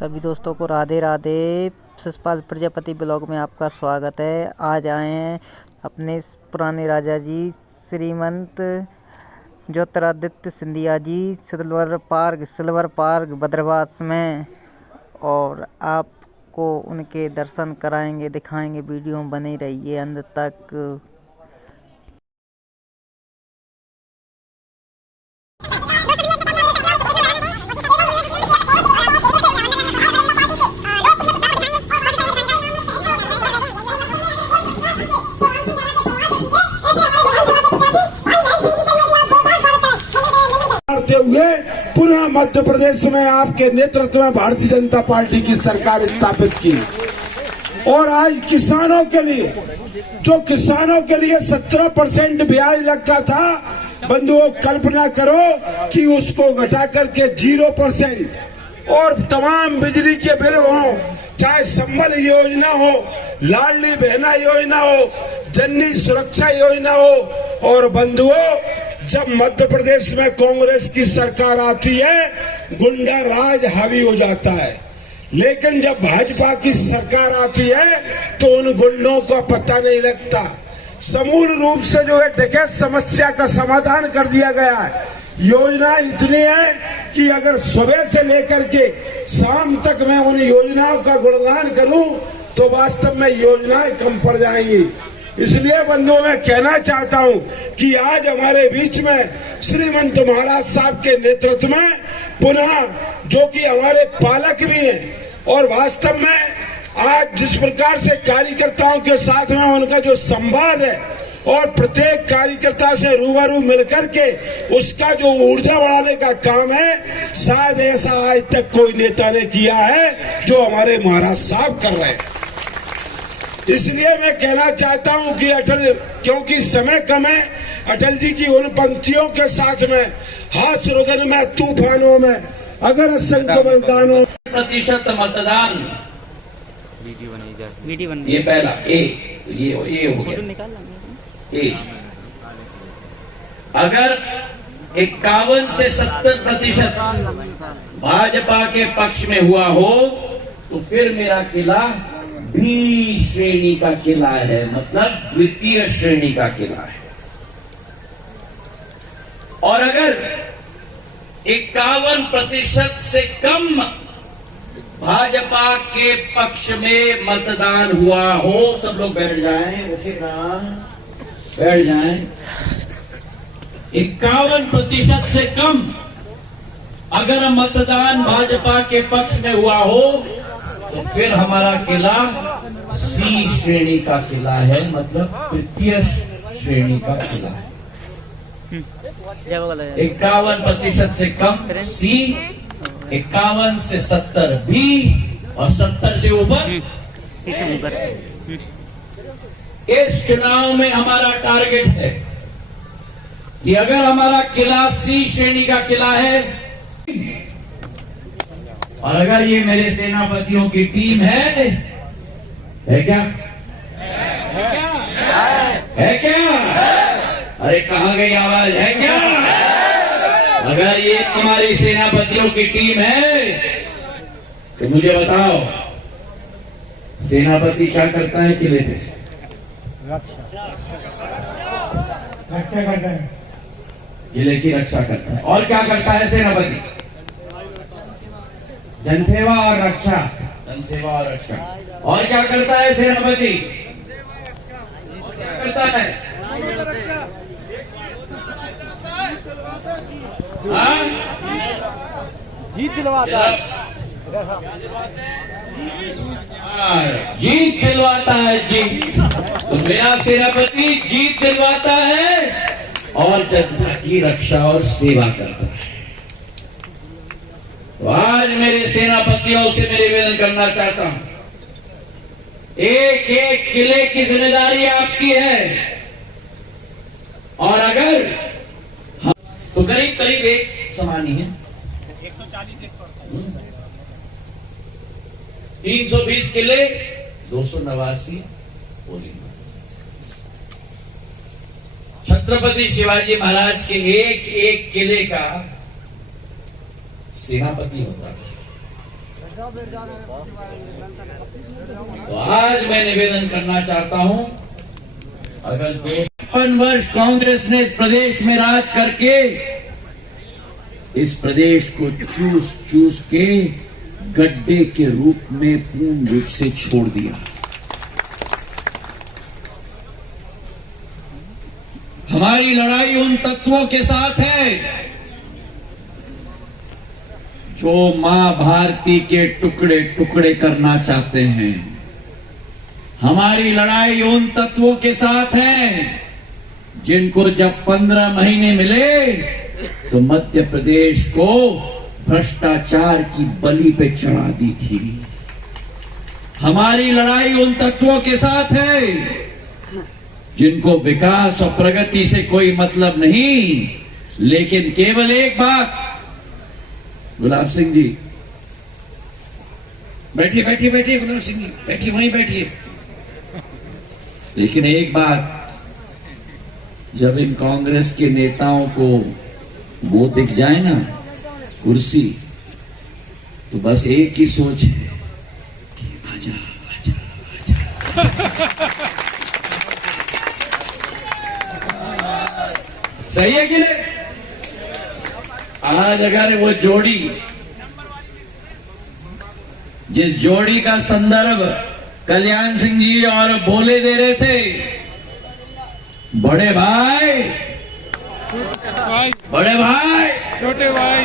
सभी दोस्तों को राधे राधे। शिषपाल प्रजापति ब्लॉग में आपका स्वागत है। आज आए हैं अपने पुराने राजा जी श्रीमंत Jyotiraditya Scindia G silver park भद्रवास में, और आपको उनके दर्शन कराएंगे, दिखाएंगे। वीडियो में बने रहिए अंत तक। हुए पुनः मध्य प्रदेश में आपके नेतृत्व में भारतीय जनता पार्टी की सरकार स्थापित की, और आज किसानों के लिए, जो किसानों के लिए 17% ब्याज लगता था, बंधुओं कल्पना करो कि उसको घटा करके 0%, और तमाम बिजली के बिल हो, चाहे संबल योजना हो, लाडली बहना योजना हो, जननी सुरक्षा योजना हो। और बंधुओं, जब मध्य प्रदेश में कांग्रेस की सरकार आती है, गुंडा राज हावी हो जाता है, लेकिन जब भाजपा की सरकार आती है तो उन गुंडों का पता नहीं लगता। समूल रूप से जो है डकैत समस्या का समाधान कर दिया गया है। योजना इतनी है कि अगर सुबह से लेकर के शाम तक मैं उन योजनाओं का गुणगान करूं तो वास्तव में योजनाएं कम पड़ जाएंगी। इसलिए बंधुओं, मैं कहना चाहता हूं कि आज हमारे बीच में श्रीमंत महाराज साहब के नेतृत्व में पुनः, जो कि हमारे पालक भी हैं, और वास्तव में आज जिस प्रकार से कार्यकर्ताओं के साथ में उनका जो संवाद है, और प्रत्येक कार्यकर्ता से रूबरू मिलकर के उसका जो ऊर्जा बढ़ाने का काम है, शायद ऐसा आज तक कोई नेता ने किया है जो हमारे महाराज साहब कर रहे हैं। इसलिए मैं कहना चाहता हूं कि अटल, क्योंकि समय कम है, अटल जी की उन पंक्तियों के साथ में, हाथ रुदन में तूफानों में अगर असंख्य बलिदानों प्रतिशत मतदान, ये पहला ये हो गया। अगर 51 से 70% भाजपा के पक्ष में हुआ हो तो फिर मेरा किला बी श्रेणी का किला है, मतलब द्वितीय श्रेणी का किला है। और अगर 51% से कम भाजपा के पक्ष में मतदान हुआ हो, सब लोग बैठ जाएं, बैठ जाएं। 51% से कम अगर मतदान भाजपा के पक्ष में हुआ हो तो फिर हमारा किला सी श्रेणी का किला है, मतलब तृतीय श्रेणी का किला है। 51% से कम सी, 51 से 70 बी, और 70 से ऊपर। इस चुनाव में हमारा टारगेट है कि अगर हमारा किला सी श्रेणी का किला है, और अगर ये मेरे सेनापतियों की टीम है क्या? है क्या? अरे कहाँ गई आवाज? है क्या? अगर ये हमारी सेनापतियों की टीम है तो मुझे बताओ, सेनापति क्या करता है किले पे? रक्षा करता है, किले की रक्षा करता है। और क्या करता है सेनापति? जनसेवा और रक्षा, जनसेवा और रक्षा। और क्या करता है सेनापति? और क्या करता है? जीत दिलवाता है, जीत दिलवाता है। जीत तो मेरा सेनापति जीत दिलवाता है और जनता की रक्षा और सेवा करता है। तो आज मेरे सेनापतियों से मैं निवेदन करना चाहता हूं, एक एक किले की जिम्मेदारी आपकी है, और अगर तो करीब करीब एक समान ही है। 320 किले, 289 पोलिंग। छत्रपति शिवाजी महाराज के एक एक किले का सेनापति होता था। तो आज मैं निवेदन करना चाहता हूं, अगर 55 वर्ष कांग्रेस ने प्रदेश में राज करके इस प्रदेश को चूस चूस के गड्ढे के रूप में पूर्ण रूप से छोड़ दिया। हमारी लड़ाई उन तत्वों के साथ है जो मां भारती के टुकड़े टुकड़े करना चाहते हैं। हमारी लड़ाई उन तत्वों के साथ है जिनको जब 15 महीने मिले तो मध्य प्रदेश को भ्रष्टाचार की बलि पे चढ़ा दी थी। हमारी लड़ाई उन तत्वों के साथ है जिनको विकास और प्रगति से कोई मतलब नहीं, लेकिन केवल एक बात, गुलाब सिंह जी बैठिए बैठिए बैठिए, गुलाब सिंह जी बैठिए, वहीं बैठिए। लेकिन एक बात, जब इन कांग्रेस के नेताओं को वो दिख जाए ना कुर्सी, तो बस एक ही सोच है कि आजा आजा आजा। सही है कि नहीं? आज अगर वो जोड़ी, जिस जोड़ी का संदर्भ कल्याण सिंह जी और भोले दे रहे थे, बड़े भाई बड़े भाई छोटे भाई,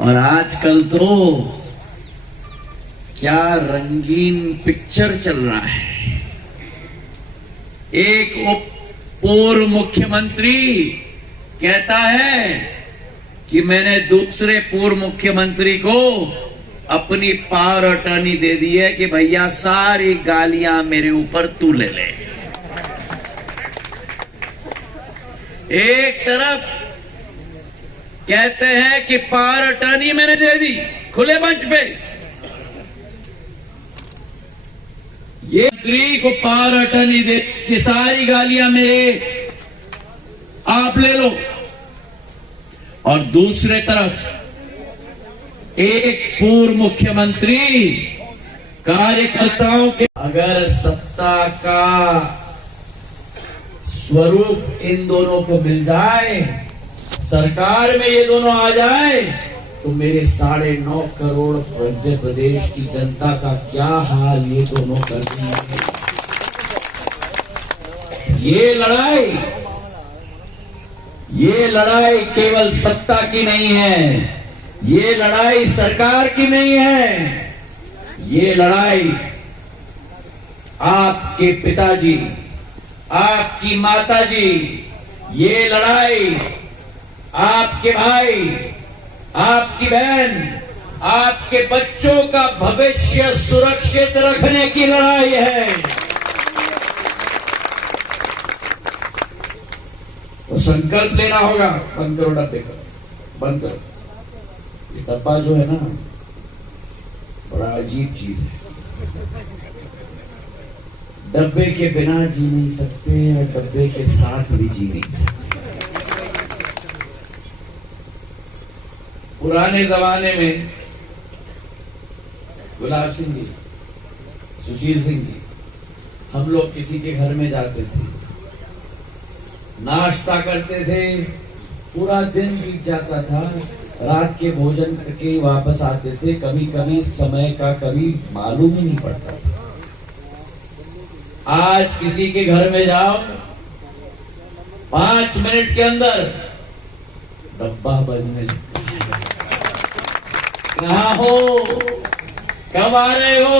और आजकल तो क्या रंगीन पिक्चर चल रहा है। एक पूर्व मुख्यमंत्री कहता है कि मैंने दूसरे पूर्व मुख्यमंत्री को अपनी पावर अटर्नी दे दी है कि भैया सारी गालियां मेरे ऊपर तू ले ले। एक तरफ कहते हैं कि पावर अटर्नी मैंने दे दी खुले मंच पे, ये मंत्री को पावर अटर्नी दे कि सारी गालियां मेरे आप ले लो, और दूसरे तरफ एक पूर्व मुख्यमंत्री कार्यकर्ताओं के, अगर सत्ता का स्वरूप इन दोनों को मिल जाए, सरकार में ये दोनों आ जाए, तो मेरे 9.5 करोड़ मध्य प्रदेश की जनता का क्या हाल ये दोनों कर देंगे। ये लड़ाई केवल सत्ता की नहीं है, ये लड़ाई सरकार की नहीं है, ये लड़ाई आपके पिताजी, आपकी माताजी, ये लड़ाई आपके भाई, आपकी बहन, आपके बच्चों का भविष्य सुरक्षित रखने की लड़ाई है। तो संकल्प लेना होगा। बंद करो डब्बे को, बंद करो। ये डब्बा जो है ना, बड़ा अजीब चीज है। डब्बे के बिना जी नहीं सकते और डब्बे के साथ भी जी नहीं सकते। पुराने जमाने में गुलाब सिंह जी, सुशील सिंह जी, हम लोग किसी के घर में जाते थे, नाश्ता करते थे, पूरा दिन बीत जाता था, रात के भोजन करके वापस आते थे, कभी कभी समय का कभी मालूम ही नहीं पड़ता था। आज किसी के घर में जाओ, 5 मिनट के अंदर डब्बा बजने लगता है। कहाँ हो, कब आ रहे हो?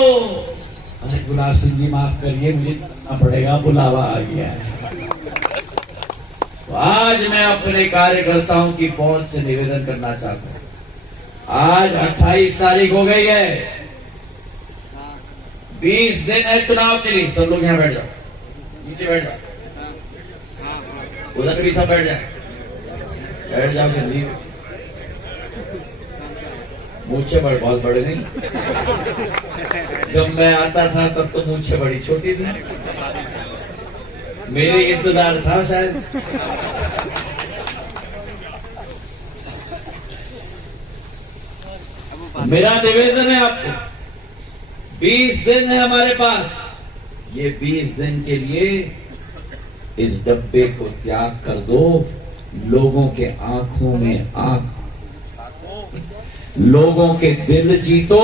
अरे गुलाब सिंह जी माफ करिए, मुझे जाना पड़ेगा, बुलावा आ गया है। तो आज मैं अपने कार्यकर्ताओं की फौज से निवेदन करना चाहता हूं। आज 28 तारीख हो गई है, 20 दिन है चुनाव के लिए। सब लोग यहाँ बैठ जाओ, नीचे बैठ जाओ, उधर भी सब बैठ जाओ, बैठ जाओ। सिंधी मूछे बहुत बड़े नहीं, जब मैं आता था तब तो मूछे बड़ी छोटी थी, मेरे इंतजार था शायद। मेरा निवेदन है आपको, 20 दिन है हमारे पास। ये 20 दिन के लिए इस डब्बे को त्याग कर दो। लोगों के आंखों में आंख, लोगों के दिल जीतो,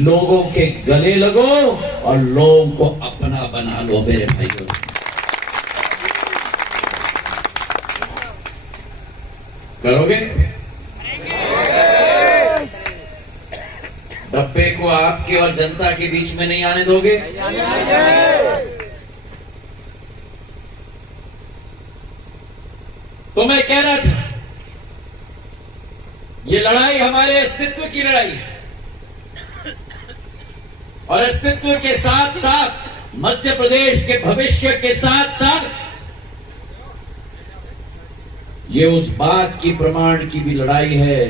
लोगों के गले लगो और लोगों को अपना बना लो मेरे भाइयों। करोगे? डब्बे को आपके और जनता के बीच में नहीं आने दोगे? तो मैं कह रहा था, ये लड़ाई हमारे अस्तित्व की लड़ाई है और अस्तित्व के साथ साथ मध्य प्रदेश के भविष्य के साथ साथ ये उस बात की प्रमाण की भी लड़ाई है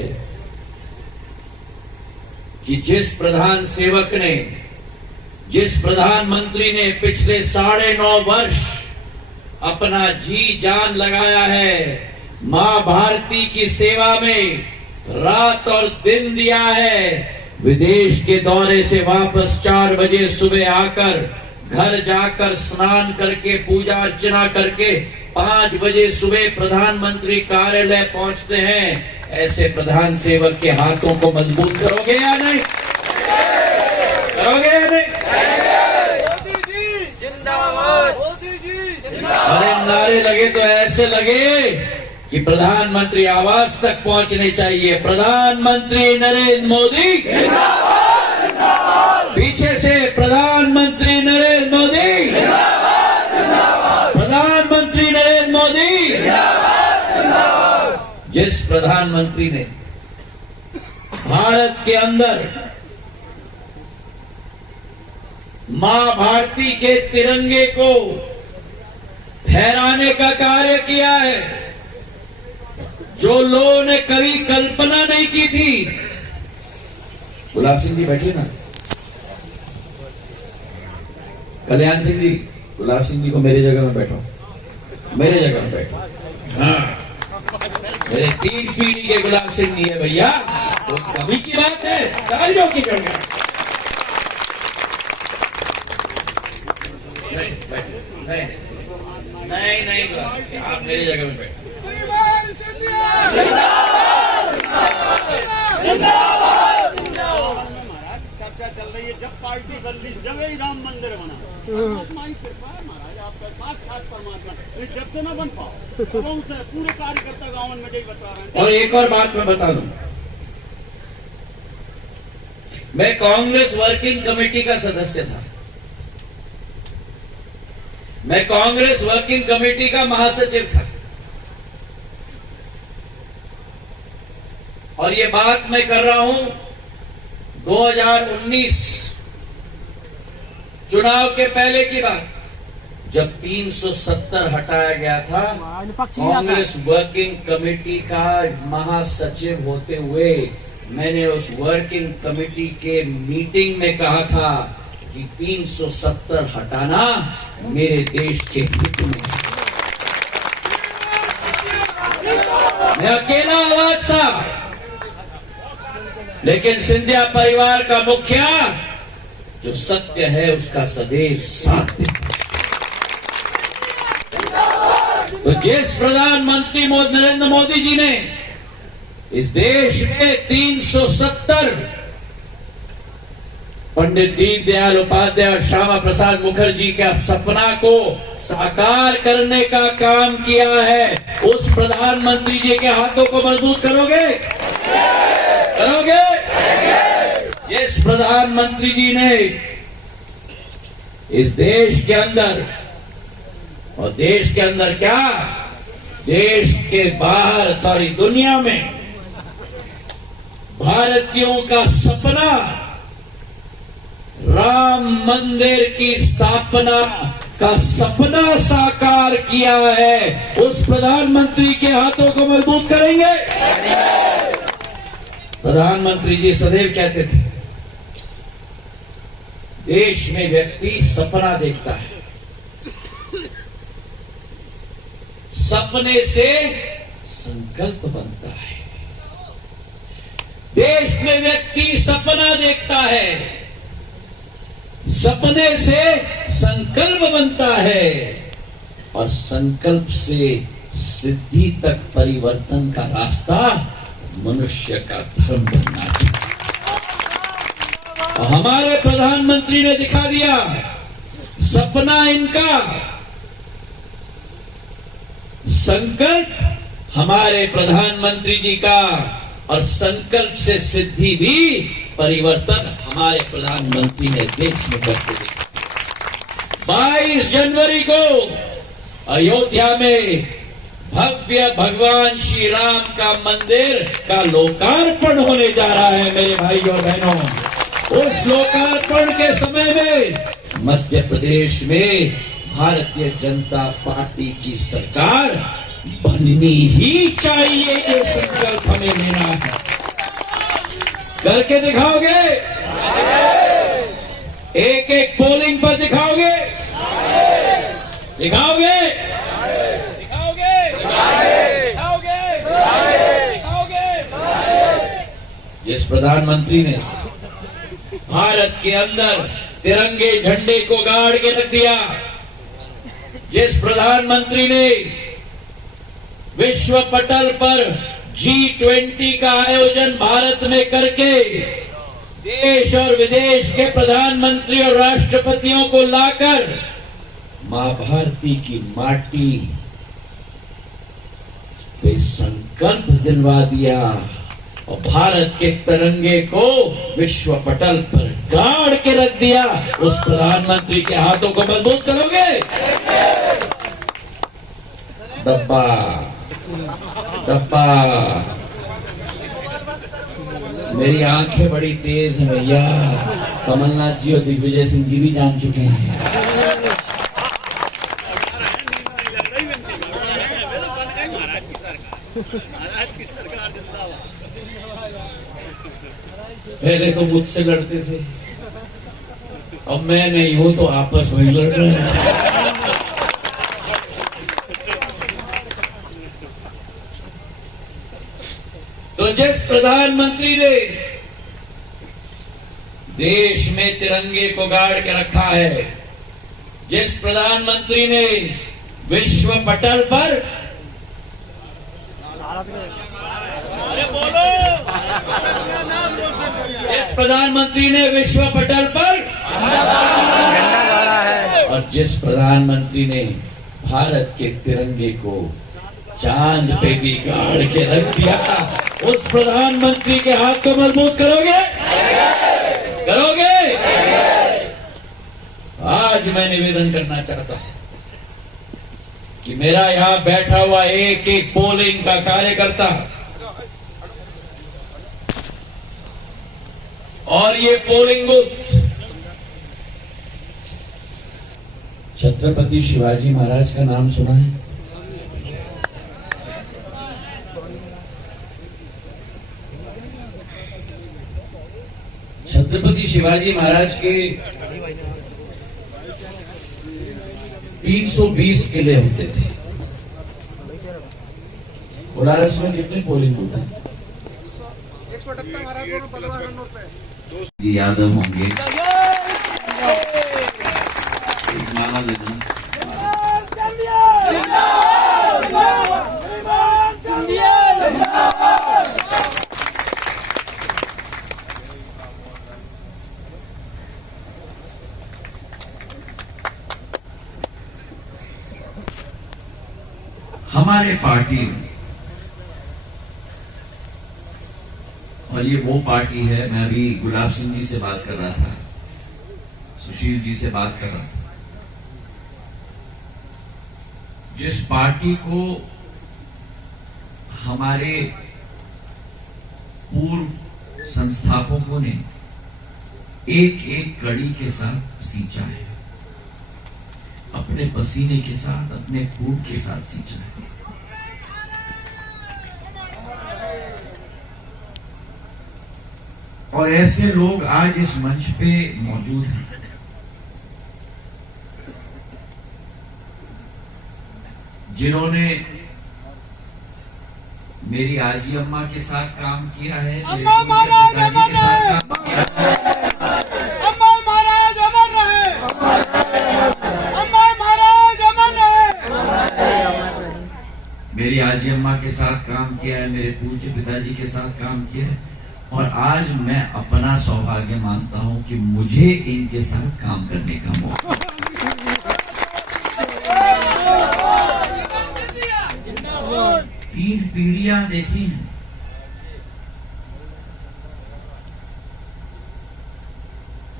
कि जिस प्रधान सेवक ने, जिस प्रधानमंत्री ने पिछले 9.5 वर्ष अपना जी जान लगाया है, मां भारती की सेवा में रात और दिन दिया है, विदेश के दौरे से वापस 4 बजे सुबह आकर घर जाकर स्नान करके पूजा अर्चना करके 5 बजे सुबह प्रधानमंत्री कार्यालय पहुंचते हैं। ऐसे प्रधान सेवक के हाथों को मजबूत करोगे या नहीं? करोगे या नहीं? अरे नारे लगे तो ऐसे लगे कि प्रधानमंत्री आवास तक पहुंचने चाहिए। प्रधानमंत्री नरेंद्र मोदी, पीछे से प्रधानमंत्री नरेंद्र मोदी, प्रधानमंत्री नरेंद्र मोदी। जिस प्रधानमंत्री ने भारत के अंदर मां भारती के तिरंगे को फहराने का कार्य किया है, जो लोगों ने कभी कल्पना नहीं की थी। गुलाब सिंह जी बैठे ना, कल्याण सिंह जी, गुलाब सिंह जी को मेरी जगह में बैठो, मेरे जगह में बैठो। हाँ, मेरे 3 पीढ़ी के गुलाब सिंह जी है भैया, तो कभी की बात है, तालियों की करना। नहीं बैठो, नहीं नहीं गुलाब सिंह जी, आप मेरी जगह में बैठो। चर्चा चल रही है, जब पार्टी बदली जब ही राम मंदिर बना। परमात्मा ही कृपा है महाराज, आपका साक्षात परमात्मा। जब से ना बन पाओ तो उसे पूरे कार्यकर्ता गाँव में यही बता रहे हैं। और एक और बात मैं बता दूं, मैं कांग्रेस वर्किंग कमेटी का सदस्य था, मैं कांग्रेस वर्किंग कमेटी का महासचिव था। और ये बात मैं कर रहा हूं 2019 चुनाव के पहले की बात, जब 370 हटाया गया था। कांग्रेस वर्किंग कमेटी का महासचिव होते हुए मैंने उस वर्किंग कमेटी के मीटिंग में कहा था कि 370 हटाना मेरे देश के हित में। मैं अकेला आवाज था, लेकिन सिंधिया परिवार का मुखिया जो सत्य है उसका सदैव साथ देता। तो जिस प्रधानमंत्री नरेंद्र मोदी जी ने इस देश में 370 पंडित दीनदयाल उपाध्याय और श्यामा प्रसाद मुखर्जी का सपना को साकार करने का काम किया है, उस प्रधानमंत्री जी के हाथों को मजबूत करोगे? करोगे? जिस प्रधानमंत्री जी ने इस देश के अंदर, और देश के अंदर क्या, देश के बाहर सारी दुनिया में भारतीयों का सपना राम मंदिर की स्थापना का सपना साकार किया है, उस प्रधानमंत्री के हाथों को मजबूत करेंगे। प्रधानमंत्री जी सदैव कहते थे, देश में व्यक्ति सपना देखता है, सपने से संकल्प बनता है, देश में व्यक्ति सपना देखता है, सपने से संकल्प बनता है और संकल्प से सिद्धि तक परिवर्तन का रास्ता मनुष्य का धर्म बनना है। और हमारे प्रधानमंत्री ने दिखा दिया, सपना इनका, संकल्प हमारे प्रधानमंत्री जी का, और संकल्प से सिद्धि भी परिवर्तन हमारे प्रधानमंत्री ने देश में करके दिया। 22 जनवरी को अयोध्या में भव्य भगवान श्री राम का मंदिर का लोकार्पण होने जा रहा है मेरे भाई और बहनों। उस लोकार्पण के समय में मध्य प्रदेश में भारतीय जनता पार्टी की सरकार बननी ही चाहिए, ये संकल्प हमें लेना है। करके दिखाओगे? एक एक पोलिंग पर दिखाओगे? दिखाओगे? जिस प्रधानमंत्री ने भारत के अंदर तिरंगे झंडे को गाड़ के रख दिया, जिस प्रधानमंत्री ने विश्व पटल पर G20 का आयोजन भारत में करके देश और विदेश के प्रधानमंत्री और राष्ट्रपतियों को लाकर मां भारती की माटी पे संकल्प दिलवा दिया और भारत के तिरंगे को विश्व पटल पर गाड़ के रख दिया, उस प्रधानमंत्री के हाथों को मजबूत करोगे? डब्बा डब्बा। मेरी आंखें बड़ी तेज हैं भैया, कमलनाथ जी और दिग्विजय सिंह जी भी जान चुके हैं। पहले तो मुझसे लड़ते थे, अब मैं नहीं हूं तो आपस में लड़ रहे हैं। तो जिस प्रधानमंत्री ने देश में तिरंगे को गाड़ के रखा है, जिस प्रधानमंत्री ने विश्व पटल पर, अरे बोलो, जिस प्रधानमंत्री ने विश्व पटल पर और जिस प्रधानमंत्री ने भारत के तिरंगे को चांद पे भी गाड़ के रख दिया, उस प्रधानमंत्री के हाथ को मजबूत करोगे? करोगे? आज मैं निवेदन करना चाहता हूं कि मेरा यहां बैठा हुआ एक एक पोलिंग का कार्यकर्ता और ये पोलिंग बूथ छत्रपति शिवाजी महाराज का नाम सुना है? छत्रपति शिवाजी महाराज के 320 किले होते थे। कोलारस में कितने पोलिंग बूथ हैं? यादव होंगे, एक माला दे देना। हमारे पार्टी और ये वो पार्टी है, मैं अभी गुलाब सिंह जी से बात कर रहा था, सुशील जी से बात कर रहा था, जिस पार्टी को हमारे पूर्व संस्थापकों ने एक एक कड़ी के साथ सींचा है, अपने पसीने के साथ, अपने खून के साथ सींचा है। और ऐसे लोग आज इस मंच पे मौजूद हैं, जिन्होंने मेरी आजी अम्मा के साथ काम किया है, मेरे अम्मा पूज्य महाराज पिताजी अमर के साथ रहे। काम किया है। अम्मा महाराज अमर रहे। अम्मा महाराज अमर रहे। मेरी आजी अम्मा के साथ काम किया है, मेरे पूज्य पिताजी के साथ काम किया है, और आज मैं अपना सौभाग्य मानता हूं कि मुझे इनके साथ काम करने का मौका। 3 पीढ़ियां देखी हैं।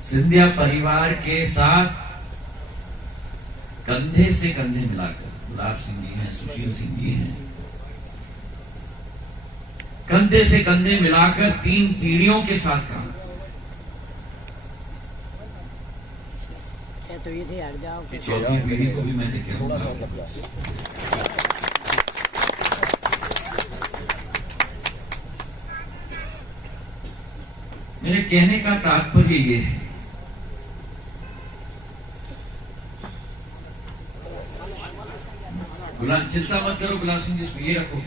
सिंधिया परिवार के साथ कंधे से कंधे मिलाकर गुलाब सिंह जी हैं, सुशील सिंह जी हैं, कंधे से कंधे मिलाकर 3 पीढ़ियों के साथ काम। चौथी पीढ़ी को भी मैं लेके आऊंगा। मेरे कहने का तात्पर्य ये है, चिंता मत करो गुलाब सिंह जी, इसको ये रखो,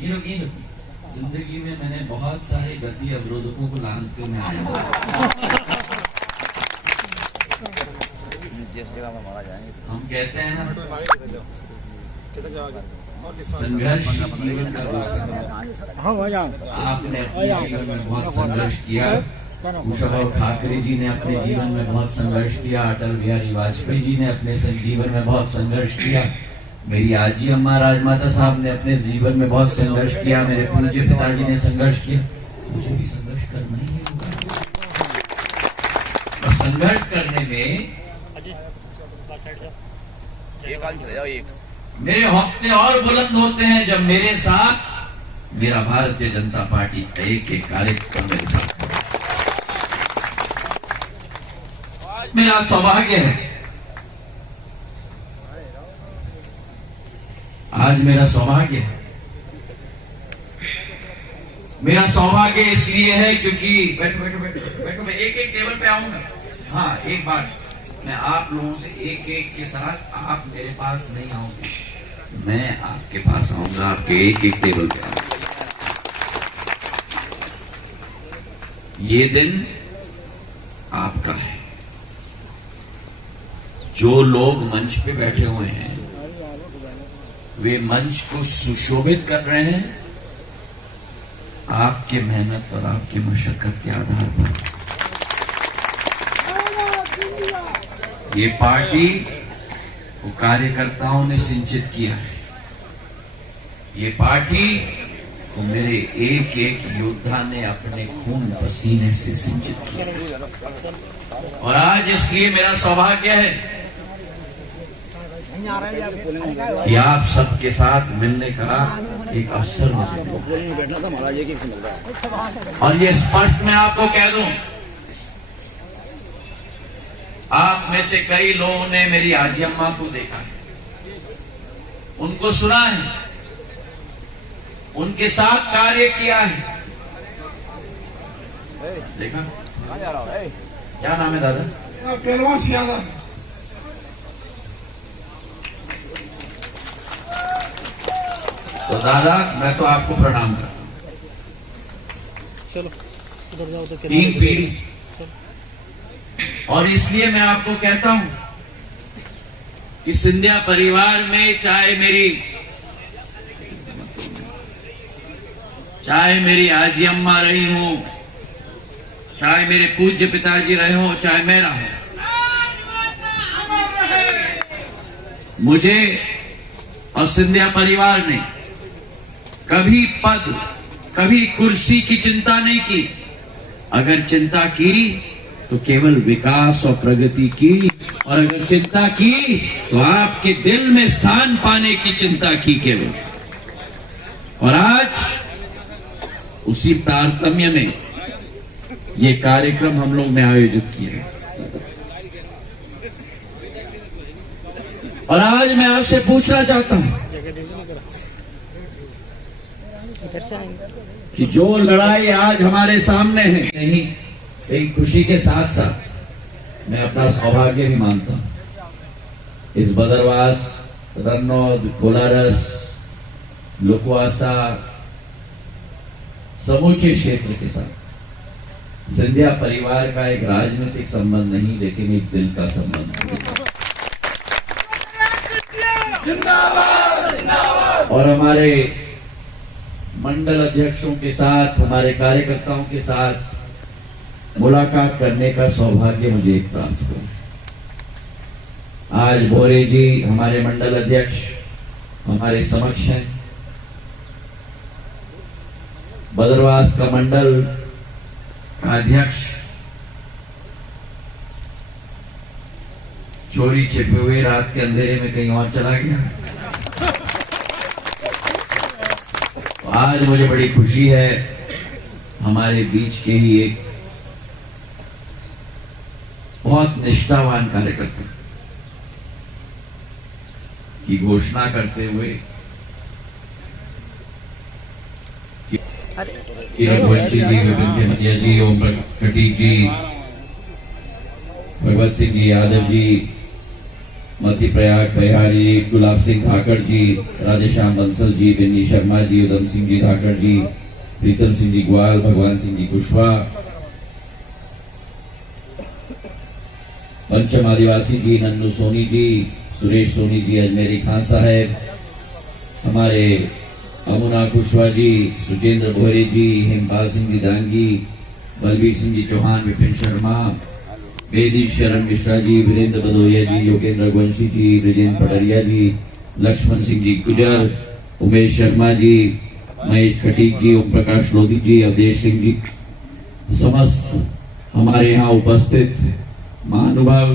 ये रखो, ये रखो। जिंदगी में मैंने बहुत सारे गति अवरोधकों को लांघ कर मैं आया हूं। हम कहते हैं ना, संघर्ष जीवन का दूसरा। आपने अपने जीवन में बहुत संघर्ष किया, कुशाभाऊ ठाकरे जी ने अपने जीवन में बहुत संघर्ष किया, अटल बिहारी वाजपेयी जी ने अपने जीवन में बहुत संघर्ष किया, मेरी आजी अम्मा राजमाता साहब ने अपने जीवन में बहुत संघर्ष किया, मेरे पूज्य पिताजी ने संघर्ष किया, मुझे भी संघर्ष करना ही है। और संघर्ष करने में मेरे हौसले और बुलंद होते हैं जब मेरे साथ मेरा भारतीय जनता पार्टी का एक कार्यक्रम मेरे साथ। मेरा सौभाग्य है, आज मेरा सौभाग्य है। मेरा सौभाग्य इसलिए है क्योंकि बैठो बैठो बैठो बैठो, मैं एक एक टेबल पे आऊंगा। हाँ, एक बात, मैं आप लोगों से एक एक के साथ, आप मेरे पास नहीं आओगे, मैं आपके पास आऊंगा, आपके एक एक टेबल पे आऊंगा। ये दिन आपका है। जो लोग मंच पे बैठे हुए हैं वे मंच को सुशोभित कर रहे हैं आपके मेहनत और आपकी मशक्कत के आधार पर। ये पार्टी को कार्यकर्ताओं ने सिंचित किया है, ये पार्टी को मेरे एक एक योद्धा ने अपने खून पसीने से सिंचित किया। और आज इसलिए मेरा सौभाग्य है कि आप सबके साथ मिलने का एक अवसर मुझे मिला। और ये स्पष्ट मैं आपको कह दूं, आप में से कई लोगों ने मेरी आजी अम्मा को देखा है, उनको सुना है, उनके साथ कार्य किया है। देखा? क्या नाम है दादा? पहलवान सिंह यादव। तो दादा, मैं तो आपको प्रणाम करता हूं। चलो उधर जाओ, 3 पीढ़ी। और इसलिए मैं आपको कहता हूं कि सिंधिया परिवार में चाहे मेरी आजी अम्मा रही हो, चाहे मेरे पूज्य पिताजी रहे हो, चाहे मैं रहा हूं, मुझे और सिंधिया परिवार ने कभी पद, कभी कुर्सी की चिंता नहीं की। अगर चिंता की तो केवल विकास और प्रगति की, और अगर चिंता की तो आपके दिल में स्थान पाने की चिंता की केवल। और आज उसी तारतम्य में ये कार्यक्रम हम लोग ने आयोजित किया है। और आज मैं आपसे पूछना चाहता हूं कि जो लड़ाई आज हमारे सामने है, नहीं, एक खुशी के साथ साथ मैं अपना सौभाग्य भी मानता हूं। इस बदरवास, रन्नौद, कोलारस, लुकवासा, समूचे क्षेत्र के साथ। सिंधिया परिवार का एक राजनीतिक संबंध नहीं, लेकिन एक दिल का संबंध है। और हमारे मंडल अध्यक्षों के साथ, हमारे कार्यकर्ताओं के साथ मुलाकात करने का सौभाग्य मुझे प्राप्त हुआ। आज भोरे जी हमारे मंडल अध्यक्ष हमारे समक्ष हैं। बदरवास का मंडल का अध्यक्ष चोरी छिपे हुए रात के अंधेरे में कहीं और चला गया। आज मुझे बड़ी खुशी है हमारे बीच के ही एक बहुत निष्ठावान कार्यकर्ता की घोषणा करते हुए रघुवंशी जी, विपिन खेमतिया जी, ओम खटीक जी, भगवत सिंह जी यादव जी, मध्य प्रयाग बिहारी जी, गुलाब सिंह धाकड़ जी, राधेश्याम बंसल जी, बिन्नी शर्मा जी, उधम सिंह जी धाकड़ जी, प्रीतम सिंह जी ग्वाल, भगवान सिंह जी कुशवाहा, पंचम आदिवासी जी, नन्नू सोनी जी, सुरेश सोनी जी, अजमेरी खान साहब, हमारे अमुना कुशवाहा जी, सुचेंद्र भोरे जी, हेमपाल सिंह जी दांगी, बलबीर सिंह जी चौहान, विपिन शर्मा, वेदी शरण मिश्रा जी, वीरेंद्र भदौरिया जी, योगेंद्र रघुवंशी जी, ब्रजेंद्र पडरिया जी, लक्ष्मण सिंह जी गुजर, उमेश शर्मा जी, महेश खटीक जी, ओम प्रकाश लोधी जी, अवधेश सिंह जी, समस्त हमारे यहाँ उपस्थित महानुभाव,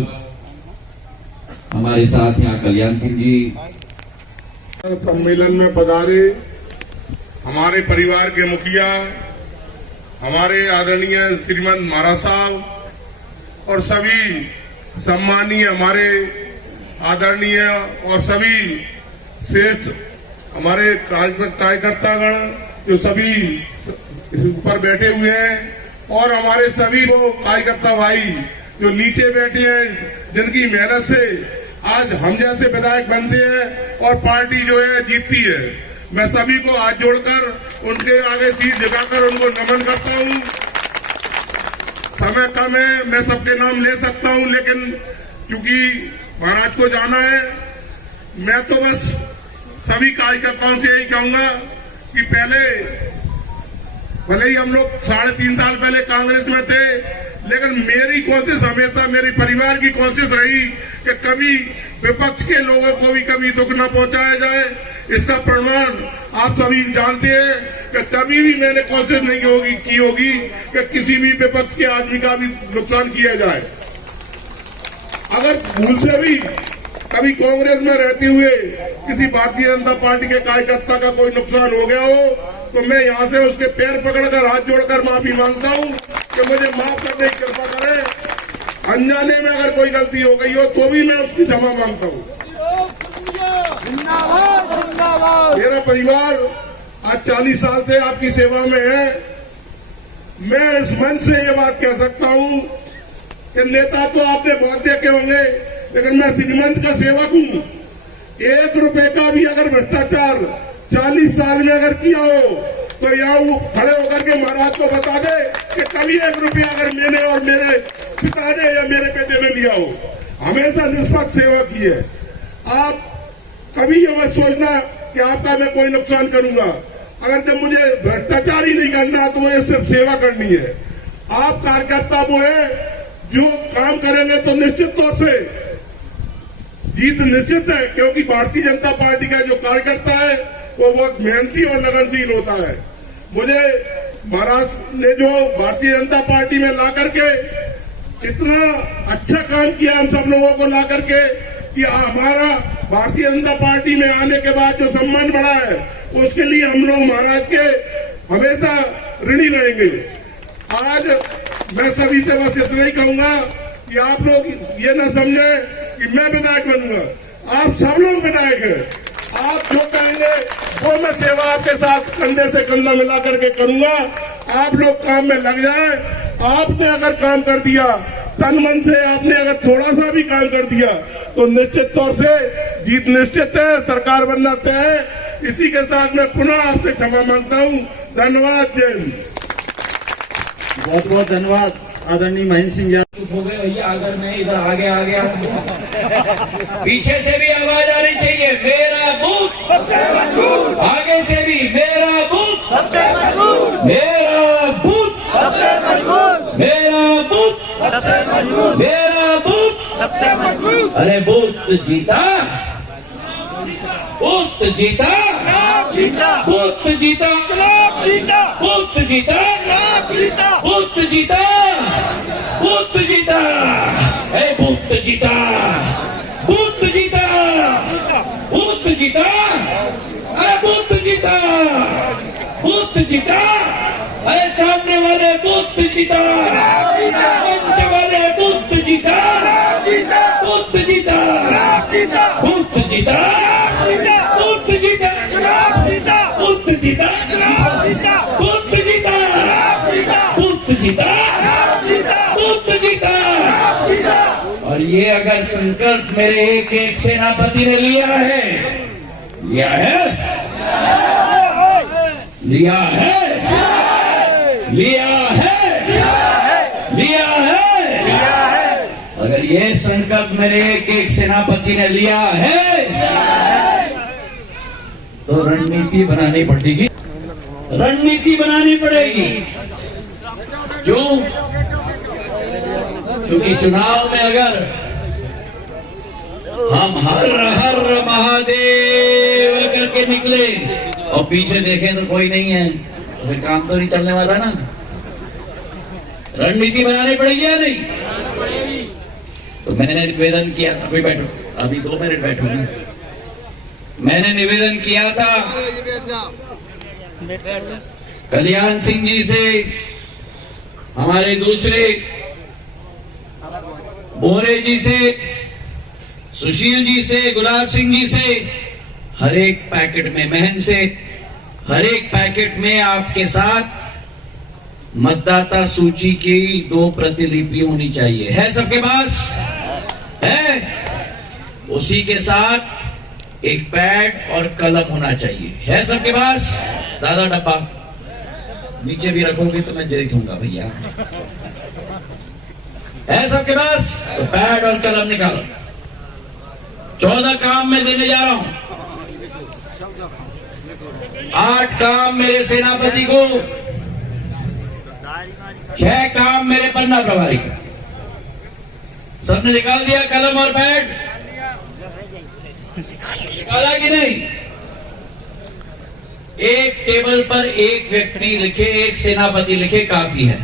हमारे साथ यहाँ कल्याण सिंह जी। सम्मेलन में पधारे हमारे परिवार के मुखिया, हमारे आदरणीय श्रीमंत महाराज साहब और सभी सम्मानीय हमारे आदरणीय और सभी श्रेष्ठ हमारे कार्यकर्तागण जो सभी ऊपर बैठे हुए हैं और हमारे सभी वो कार्यकर्ता भाई जो नीचे बैठे हैं, जिनकी मेहनत से आज हम जैसे विधायक बनते हैं और पार्टी जो है जीतती है। मैं सभी को हाथ जोड़कर उनके आगे सीट झुकाकर उनको नमन करता हूं। समय कम है, मैं सबके नाम ले सकता हूं, लेकिन क्योंकि महाराज को जाना है, मैं तो बस सभी कार्यकर्ताओं से यही कहूंगा कि भले ही हम लोग 3.5 साल पहले कांग्रेस में थे, लेकिन मेरी कोशिश हमेशा, मेरे परिवार की कोशिश रही कि कभी विपक्ष के लोगों को भी कभी दुख न पहुंचाया जाए। इसका प्रमाण आप सभी जानते हैं कि कभी भी मैंने कोशिश नहीं की होगी कि किसी भी विपक्ष के आदमी का भी नुकसान किया जाए। अगर भूल से भी कभी कांग्रेस में रहते हुए किसी भारतीय जनता पार्टी के कार्यकर्ता का कोई नुकसान हो गया हो, तो मैं यहाँ से उसके पैर पकड़कर हाथ जोड़कर माफी मांगता हूँ कि मुझे माफ करने की कृपा करें। अनजाने में अगर कोई गलती हो गई हो तो भी मैं उसकी क्षमा मांगता हूँ। मेरा परिवार आज 40 साल से आपकी सेवा में है। मैं इस मंच से ये बात कह सकता हूँ कि नेता तो आपने बहुत देखे होंगे, लेकिन मैं श्रीमंत का सेवक हूँ। 1 रुपए का भी अगर भ्रष्टाचार 40 साल में अगर किया हो तो यहाँ वो खड़े होकर के महाराज को बता दे कि कभी 1 रुपया अगर मैंने और मेरे पिता ने या मेरे बेटे ने लिया हो। हमेशा निष्पक्ष सेवा की है। आप कभी ये मत सोचना कि आपका मैं कोई नुकसान करूंगा। अगर जब मुझे भ्रष्टाचार ही नहीं करना तो मुझे सिर्फ सेवा करनी है। आप कार्यकर्ता वो है जो काम करेंगे तो निश्चित तौर से जीत निश्चित है, क्योंकि भारतीय जनता पार्टी का जो कार्यकर्ता है वो बहुत मेहनती और लगनशील होता है। मुझे महाराज ने जो भारतीय जनता पार्टी में ला करके इतना अच्छा काम किया हम सब लोगों को ला करके कि हमारा भारतीय जनता पार्टी में आने के बाद जो सम्मान बढ़ा है उसके लिए हम लोग महाराज के हमेशा ऋणी रहेंगे। आज मैं सभी से बस इतना ही कहूंगा कि आप लोग ये ना समझे कि मैं विधायक बनूंगा। आप सब लोग विधायक हैं। आप जो कहेंगे वो मैं सेवा आपके साथ कंधे से कंधा मिला करके करूंगा। आप लोग काम में लग जाए। आपने अगर काम कर दिया तन मन से, आपने अगर थोड़ा सा भी काम कर दिया तो निश्चित तौर से जीत निश्चित है, सरकार बनना तय है। इसी के साथ मैं पुनः आपसे क्षमा मांगता हूँ। धन्यवाद। जय हिंद। बहुत बहुत धन्यवाद आदरणीय महेंद्र सिंह यादव। चुप हो गए भैया, अगर मैं इधर आगे आ गया पीछे से भी आवाज आनी चाहिए, मेरा बूथ, आगे से भी मेरा बूथ, मेरा बूथ, मेरा बूथ, मेरा बूथ। अरे बूथ जीता, बूथ जीता, बूथ जीता, बूथ जीता, बूथ जीता, बूथ जीता, ए बूथ जीता, बूथ जीता, बूथ जीता, अरे बूथ जीता, बूथ जीता, अरे सामने वाले बूथ जीता, मंच वाले बूथ जीता, बूथ जीता, बूथ जीता, बूथ जीता, बूथ जीता, बूथ जीता, बूथ जीता, बूथ जीता। और ये अगर संकल्प मेरे एक एक सेनापति ने लिया है, लिया है, लिया है, लिया है, लिया है, अगर ये संकल्प मेरे एक एक सेनापति ने लिया है तो रणनीति बनानी पड़ेगी, रणनीति बनानी पड़ेगी। क्यों? क्योंकि चुनाव में अगर हम हर हर महादेव करके निकले और पीछे देखें तो कोई नहीं है, तो फिर काम तो नहीं चलने वाला ना। रणनीति बनानी पड़ेगी या नहीं? तो मैंने निवेदन किया, अभी बैठो, अभी 2 मिनट बैठो ना। मैंने निवेदन किया था कल्याण सिंह जी से, हमारे दूसरे बोरे जी से, सुशील जी से, गुलाब सिंह जी से, हर एक पैकेट में, महन से, हर एक पैकेट में आपके साथ मतदाता सूची की 2 प्रतिलिपि होनी चाहिए। है सबके पास? है? उसी के साथ एक पैड और कलम होना चाहिए। है सबके पास? दादा डब्बा नीचे भी रखोगे तो मैं देख लूंगा भैया। है सबके पास? तो पैड और कलम निकालो। 14 काम मैं देने जा रहा हूं। 8 काम मेरे सेनापति को, 6 काम मेरे पन्ना प्रभारी को। सबने निकाल दिया कलम और पैड? निकाला कि नहीं? एक टेबल पर एक व्यक्ति लिखे, एक सेनापति लिखे, काफी है।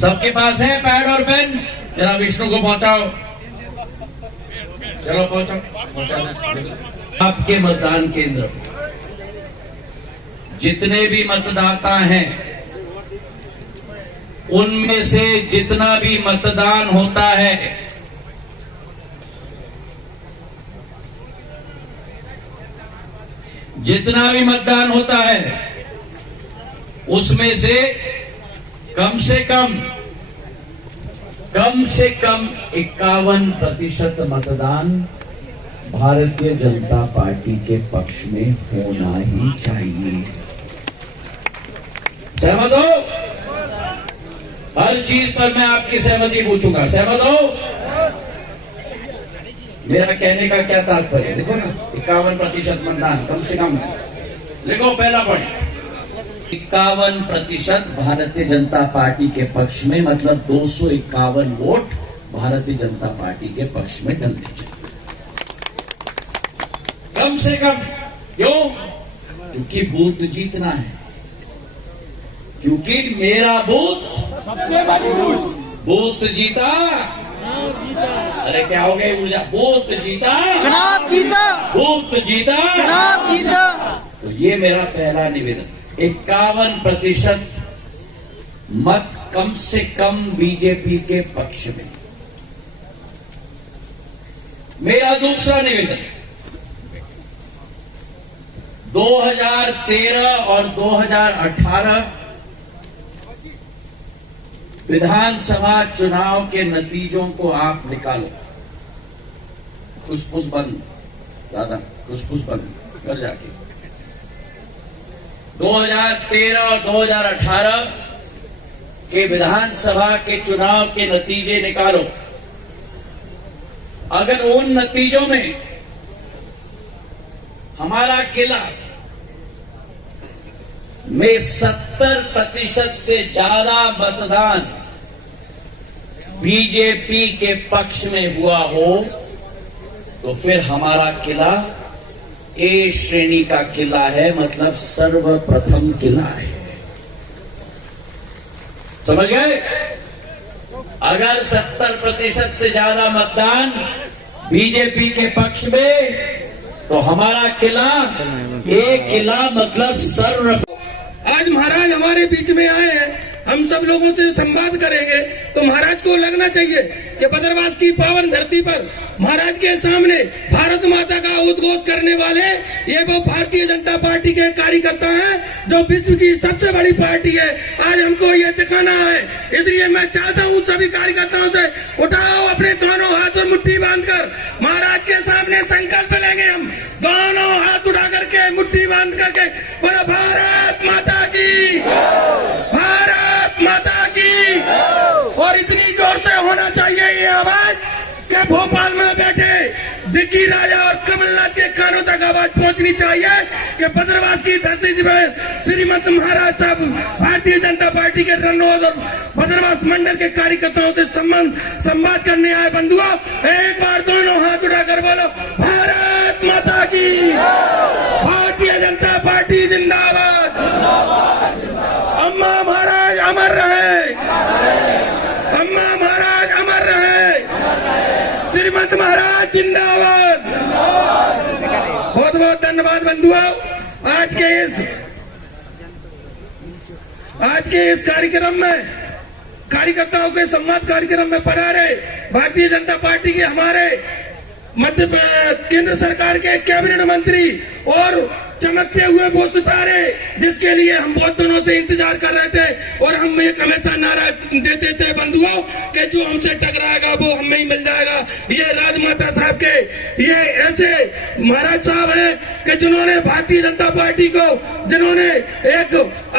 सबके पास है पैड और पेन? जरा विष्णु को पहुंचाओ, चलो पहुंचाओ, पहुंचाना। आपके मतदान केंद्र जितने भी मतदाता हैं, उनमें से जितना भी मतदान होता है, जितना भी मतदान होता है, उसमें से कम 51% मतदान भारतीय जनता पार्टी के पक्ष में होना ही चाहिए। सहमत हो? हर चीज पर मैं आपकी सहमति पूछूंगा। सहमत हो? मेरा कहने का क्या तात्पर्य? देखो ना, 51% मतदान कम से कम। लिखो पहला पॉइंट, 51% भारतीय जनता पार्टी के पक्ष में, मतलब 251 वोट भारतीय जनता पार्टी के पक्ष में डलने चाहिए, कम से कम। क्यों? क्योंकि बूथ जीतना है, क्योंकि मेरा बूथ जीता। अरे क्या हो गई ऊर्जा? बूथ जीता, चुनाव जीता, बूथ जीता, चुनाव जीता। तो ये मेरा पहला निवेदन। 51% मत कम से कम बीजेपी के पक्ष में। मेरा दूसरा निवेदन, 2013 और 2018 विधानसभा चुनाव के नतीजों को आप निकालो। खुसफुस बंद, दादा खुसफुस बंद, घर जाके 2013 और 2018 के विधानसभा के चुनाव के नतीजे निकालो। अगर उन नतीजों में हमारा किला में 70% से ज्यादा मतदान बीजेपी के पक्ष में हुआ हो तो फिर हमारा किला ए श्रेणी का किला है, मतलब सर्वप्रथम किला है। समझ गए? अगर 70% से ज्यादा मतदान बीजेपी के पक्ष में तो हमारा किला एक किला मतलब सर्व। आज महाराज हमारे बीच में आए हैं, हम सब लोगों से संवाद करेंगे तो महाराज को लगना चाहिए कि बदरवास की पावन धरती पर महाराज के सामने भारत माता का उद्घोष करने वाले ये वो भारतीय जनता पार्टी के कार्यकर्ता हैं जो विश्व की सबसे बड़ी पार्टी है। आज हमको ये दिखाना है, इसलिए मैं चाहता हूँ सभी कार्यकर्ताओं से उठाओ अपने दोनों हाथ और मुट्ठी बांधकर महाराज के सामने संकल्प लेंगे। हम दोनों हाथ उठा करके मुट्ठी बांध करके बोलो भारत माता की, भारत माता की। और इतनी जोर से होना चाहिए ये आवाज कि भोपाल में बैठे दिग्गी राजा और कमलनाथ के कानों तक आवाज पहुंचनी चाहिए कि बदरवास की धरती पर श्रीमंत महाराज साहब भारतीय जनता पार्टी के रनौद और बदरवास मंडल के कार्यकर्ताओं से संवाद करने आए बंधुओं। एक बार दोनों हाथ उठाकर बोलो भारत माता की, भारतीय जनता पार्टी जिंदाबाद, अम्मा महाराज अमर रहे, अम्मा महाराज अमर रहे, श्रीमंत महाराज जिंदाबाद। बहुत बहुत धन्यवाद बंधुओं। आज के इस कार्यक्रम में कार्यकर्ताओं के संवाद कार्यक्रम में पधारे भारतीय जनता पार्टी के हमारे मध्य केंद्र सरकार के कैबिनेट मंत्री और चमकते हुए वो सितारे जिसके लिए हम बहुत दिनों से इंतजार कर रहे थे और हम एक हमेशा नारा देते थे बंधुओं कि जो हमसे टकराएगा वो हमें ही मिल जाएगा। ये राजमाता साहब के ये ऐसे महाराज साहब हैं कि जिन्होंने भारतीय जनता पार्टी को जिन्होंने एक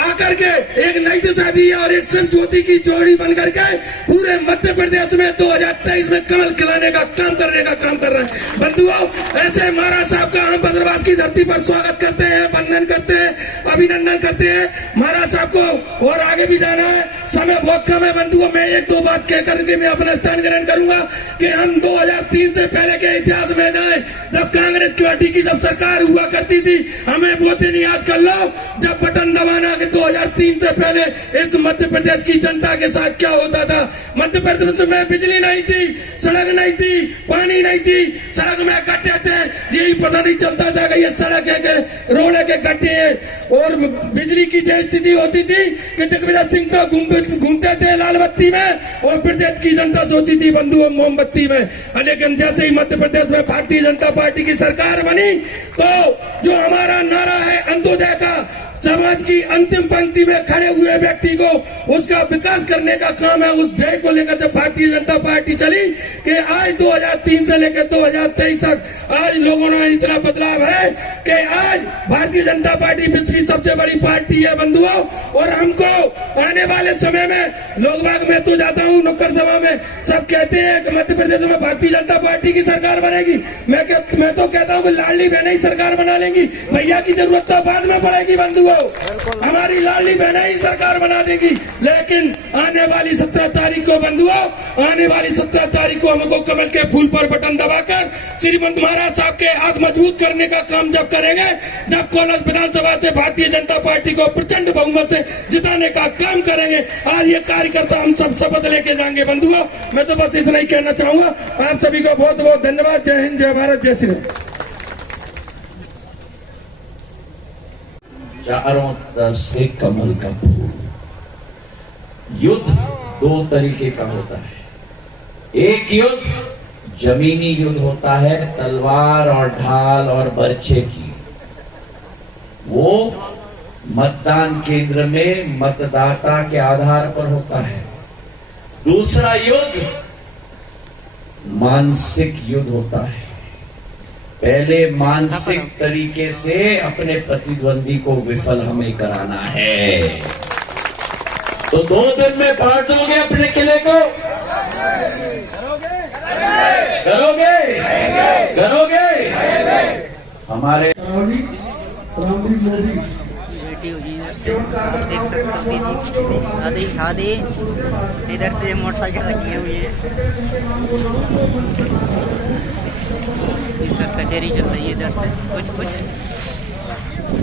आकर के एक नई दिशा दी और एक सिर्फ ज्योति की जोड़ी बन करके पूरे मध्य प्रदेश में 2023 में कमल खिलाने का काम करने का काम कर रहे हैं। बंधुओं ऐसे महाराज साहब का हम बदरवास की धरती पर स्वागत करते हैं, वंदन करते हैं, अभिनंदन करते हैं। महाराज साहब को और आगे भी जाना है, समय बहुत कम है बंधुओं। मैं एक दो बात कह करके मैं अपना स्थान ग्रहण करूंगा कि हम 2003 से पहले के इतिहास में जाए जब कांग्रेस पार्टी की जब सरकार हुआ करती थी, हमें वो दिन याद कर लो जब बटन दबाना कि 2003 से पहले इस मध्य प्रदेश की जनता के साथ क्या होता था। मध्य प्रदेश में बिजली नहीं थी, सड़क नहीं थी, पानी नहीं थी, सड़क में गड्ढे थे, यही पता नहीं चलता था कि ये सड़क है कि रोड के गड्ढे हैं। और बिजली की जो स्थिति होती थी कि दिग्विजय सिंह तो घूमते थे लाल बत्ती में और प्रदेश की जनता सोती थी बंधुओं मोमबत्ती में। लेकिन जैसे ही मध्य प्रदेश में भारतीय जनता पार्टी की सरकार बनी तो जो हमारा नारा है अंत्योदय का, समाज की अंतिम पंक्ति में खड़े हुए व्यक्ति को उसका विकास करने का काम है, उस ध्येय को लेकर जब भारतीय जनता पार्टी चली कि आज 2003 से लेकर 2023 तक आज लोगों ने इतना बदलाव है कि आज भारतीय जनता पार्टी विश्व की सबसे बड़ी पार्टी है बंधुओं। और हमको आने वाले समय में लोग बाग में तो जाता हूँ नुक्कड़ सभा में, सब कहते हैं कि मध्य प्रदेश में भारतीय जनता पार्टी की सरकार बनेगी। मैं तो कहता हूँ कि लाडली बहनें ही सरकार बना लेंगी, भैया की जरूरत तो बाद में पड़ेगी बंधुओं, हमारी लाडली बहनें ही सरकार बना देगी। लेकिन आने वाली 17 तारीख को बंधुओं, आने वाली 17 तारीख को हमको कमल के फूल पर बटन दबाकर श्रीमंत महाराज साहब के हाथ मजबूत करने का काम जब करेंगे, जब कॉलेज विधानसभा से भारतीय जनता पार्टी को प्रचंड बहुमत से जिताने का काम करेंगे, आज ये कार्यकर्ता हम सब शपथ लेके जाएंगे बंधुओं। मैं तो बस इतना ही कहना चाहूंगा। आप सभी को बहुत बहुत धन्यवाद। जय हिंद, जय भारत, जय श्री राम। चारों तरफ से कमल का फूल। युद्ध दो तरीके का होता है। एक युद्ध जमीनी युद्ध होता है, तलवार और ढाल और बर्छे की, वो मतदान केंद्र में मतदाता के आधार पर होता है। दूसरा युद्ध मानसिक युद्ध होता है। पहले मानसिक तरीके से अपने प्रतिद्वंदी को विफल हमें कराना है। तो 2 दिन में बांट दोगे अपने किले को? करोगे? करोगे? हमारे बेटी हुई इधर से आप देख सकते हो। आधी आधी इधर से मोटरसाइकिल लगी हुई है। ये सब कचहरी चल रही है इधर से कुछ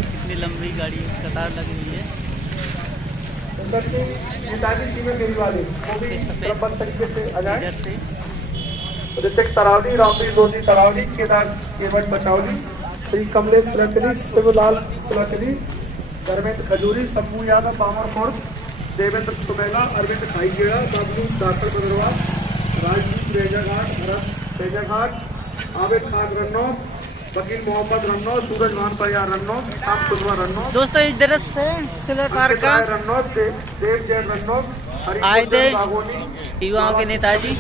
कितनी लंबी गाड़ी कतार लगी हुई है। इधर से ऋतिक तरावली, रामवीर लोधी तरावली, केवट बचावली, श्री कमलेश कुलकर्णी, शिवलाल कुलकर्णी, धर्मेंद्र खजूरी, शंभू यादव, बामर मोर्च, देवेंद्र सुबेला, अरविंद खाईगेड़ा, बबलू दाखल बदरवाल, राजदूत रेजाघाट, भरत रेजाघाट, आबिद खान रन्नौत, वकील मोहम्मद रन्नौत, सूरज मान परियार रन्नौत, शाम कुशवा रन्नौत, दोस्तों इस तरह से किले पार्क का रन्नौत, देव जैन रन्नौत, आए थे बागोनी, युवाओं के नेताजी।